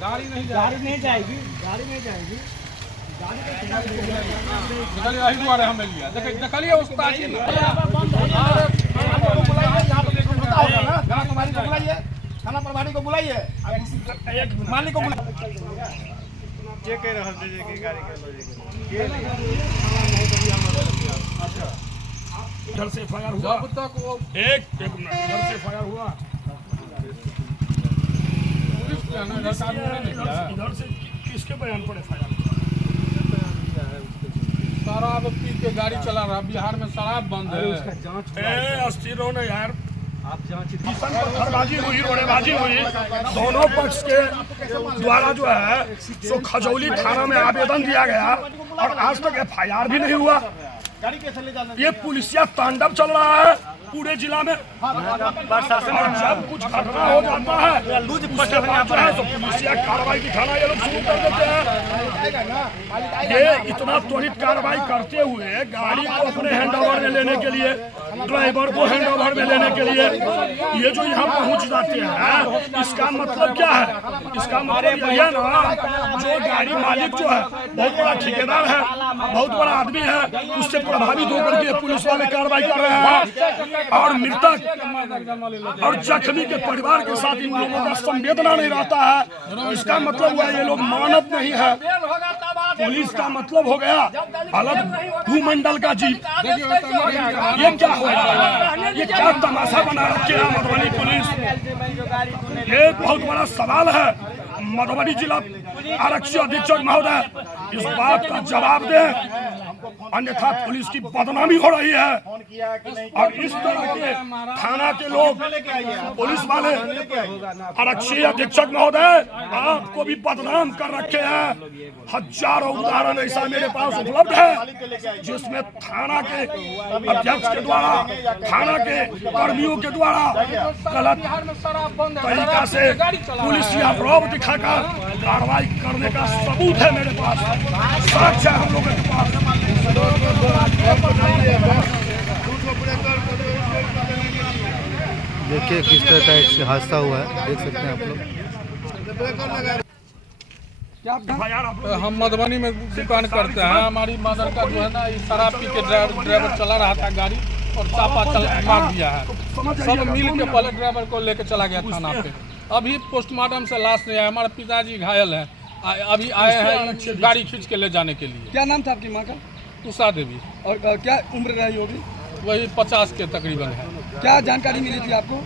गाड़ी नहीं जाएगी। हमें लिया देखलिए उस्ताद थाना प्रभारी को बुलाइए, मालिक को बुलाइए। ये कह रहा है कि गाड़ी अच्छा इधर से फायर हुआ, जब तक वो एक मिनट इधर से फायर हुआ, इधर से किसके बयान पड़े फायर? शराब पी के गाड़ी चला रहा। बिहार में शराब बंद है। अस्थिर हो ना यार, आप पत्थरबाजी हुई, रोड़ेबाजी हुई, दोनों पक्ष के द्वारा जो है सो खजौली थाना में आवेदन दिया गया और आज तक FIR भी नहीं हुआ। ये पुलिसिया तांडव चल रहा है पूरे जिला में। और जब कुछ घटना हो जाता है उसके बाद जो है तो पुलिसिया कार्रवाई दिखाना ये लोग शुरू कर देते हैं। ये इतना त्वरित कार्रवाई करते हुए गाड़ी को अपने हैंडओवर में लेने के लिए, ड्राइवर को हैंडओवर में लेने के लिए ये जो यहाँ पहुँच जाते हैं, इसका मतलब क्या है? इसका मतलब यही है ना, जो गाड़ी मालिक जो है बहुत बड़ा ठेकेदार है, बहुत बड़ा आदमी है, उससे प्रभावित होकर के पुलिस वाले कार्रवाई कर रहे हैं। और मृतक और जख्मी के परिवार के साथ इन लोगों का संवेदना नहीं रहता है। इसका मतलब हुआ ये लोग मानव नहीं है। पुलिस का मतलब हो गया अलग भूमंडल का जीव। ये क्या हो रहा है? ये क्या तमाशा बना रखे है मधुबनी पुलिस? ये बहुत बड़ा सवाल है। मधुबनी जिला आरक्षी अधीक्षक महोदय इस बात का जवाब दें, अन्यथा पुलिस की बदनामी हो रही है। और इस तरह के थाना के लोग, पुलिस वाले, आरक्षी अधीक्षक महोदय आपको भी बदनाम कर रखे हैं। हजारों उदाहरण ऐसा मेरे पास उपलब्ध है जिसमें थाना के अध्यक्ष के द्वारा, थाना के कर्मियों के द्वारा गलत तरीका से पुलिस या रौब दिखाकर कार्रवाई करने का सबूत है मेरे पास, साक्ष्य है हम लोगों के पास। देखिए किस तरह का एक हादसा हुआ है, देख सकते हैं आप लोग। हम मधुबनी में दुकान करते हैं। हमारी मदर का जो है ना, शराब पी के ड्राइवर चला रहा था गाड़ी और चापा मार दिया है। सब मिल के पहले ड्राइवर को लेके चला गया थाना पे। अभी पोस्टमार्टम से लाश नहीं आया। हमारे पिताजी घायल हैं, अभी आए हैं गाड़ी खींच के ले जाने के लिए। क्या नाम था आपकी माँ का? उषा देवी। और क्या उम्र रही होगी? वही 50 के तकरीबन है। क्या जानकारी मिली थी आपको?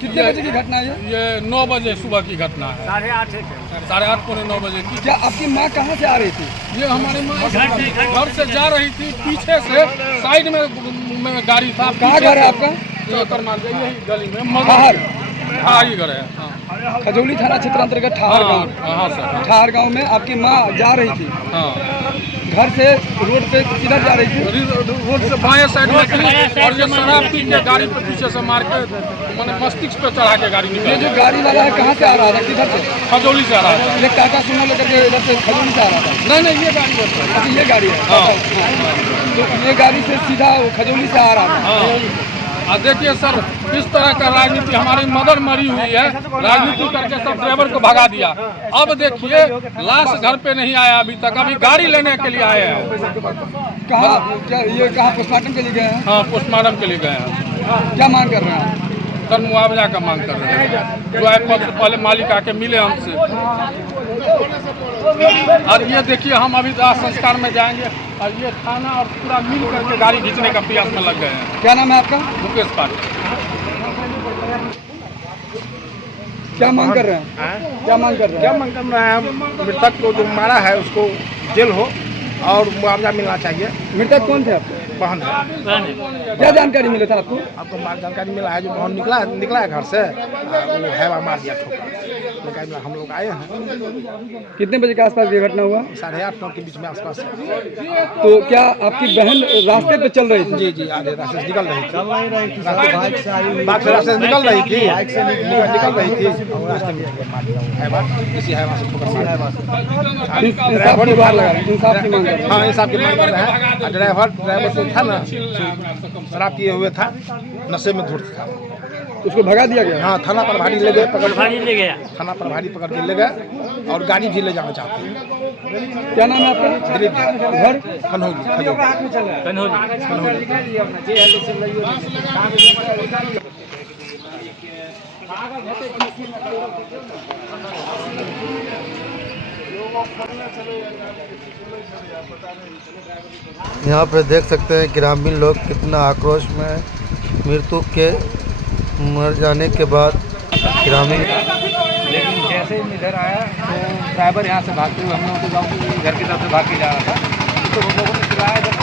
कितने बजे की घटना है ये 9 बजे सुबह की घटना है। 8:30 पौने 9 बजे की। क्या आपकी माँ कहाँ से आ रही थी? ये हमारी माँ घर से जा रही थी, पीछे से साइड में गाड़ी था। कहाँ घर है आपका? यही गली में बाहर ही घर है। खजौली थाना क्षेत्र अंतर्गत ठाहर गाँव। हाँ सर, ठाहर गाँव में आपकी माँ जा रही थी। हाँ, घर से रोड पे किधर जा रही थी? रोड से बाएं साइड में थी और ये शराब पी के गाड़ी पे पीछे से मार के मैंने मस्तिष्क पे चढ़ा के गाड़ी निकल। ये जो गाड़ी वाला है कहाँ से आ रहा था, किधर से? खजौली से आ रहा था। ये टाटा सुमो लेकर के इधर से खजौली से आ रहा था? नहीं, ये गाड़ी है। अच्छा, ये गाड़ी है। तो ये गाड़ी से सीधा खजौली से आ रहा था। देखिए सर, इस तरह का राजनीति, हमारी मदर मरी हुई है, राजनीति करके सब ड्राइवर को भगा दिया। अब देखिए लाश घर पे नहीं आया अभी तक, अभी गाड़ी लेने के लिए आए हैं। कहाँ क्या ये कहाँ पोस्टमार्टम के लिए गए हैं? हाँ, पोस्टमार्टम के लिए गए हैं। क्या मांग कर रहे हैं? सर मुआवजा का मांग कर रहे हैं। जो है पहले मालिक आके मिले हमसे। और ये देखिए हम अभी दाह संस्कार में जाएंगे और ये थाना और पूरा मिल करके गाड़ी खींचने का प्रयास में लग गए हैं। क्या नाम है आपका? मुकेश पाटिल। क्या मांग कर रहे हैं? क्या मांग कर रहे हैं? क्या मांग कर रहे हैं? मृतक को जो मारा है उसको जेल हो और मुआवजा मिलना चाहिए। मृतक कौन थे आपको? बहन है। क्या जानकारी मिला था आपको? आपको जानकारी मिला है जो बहन निकला है घर से, वो हैवा मार दिया ठोकर। हम लोग आए हैं। कितने बजे के आसपास ये घटना हुआ? 8:30-9 के बीच में आसपास। तो क्या आपकी बहन रास्ते पे चल रही थी? जी, आधे रास्ते से निकल रही थी। बाइक से रास्ते से निकल रही थी और रास्ते में मार दिया हैवा। इसी हैवा से ठोकर मार दिया। इंसाफ की बात लगा रहे हैं, इंसाफ की मांग कर रहे हैं। हाँ, इंसाफ की मांग कर रहे हैं। ड्राइवर तो था ना, शराब पिए हुए था, नशे में धुत था। उसको भगा दिया गया। हाँ, थाना प्रभारी ले गए, थाना प्रभारी पकड़ के ले गए और गाड़ी भी ले जाना चाहते हैं। क्या नाम है आपका? दिलीप जी, घर कन्हौली। यहाँ पे देख सकते हैं ग्रामीण लोग कितना आक्रोश में है। मृत्यु के मर जाने के बाद ग्रामीण, लेकिन जैसे ही इधर आया तो ड्राइवर यहाँ से भागते हुए हम लोगों के गाँव के घर की तरफ से भाग के जा रहा था, तो लोगों ने चिल्लाया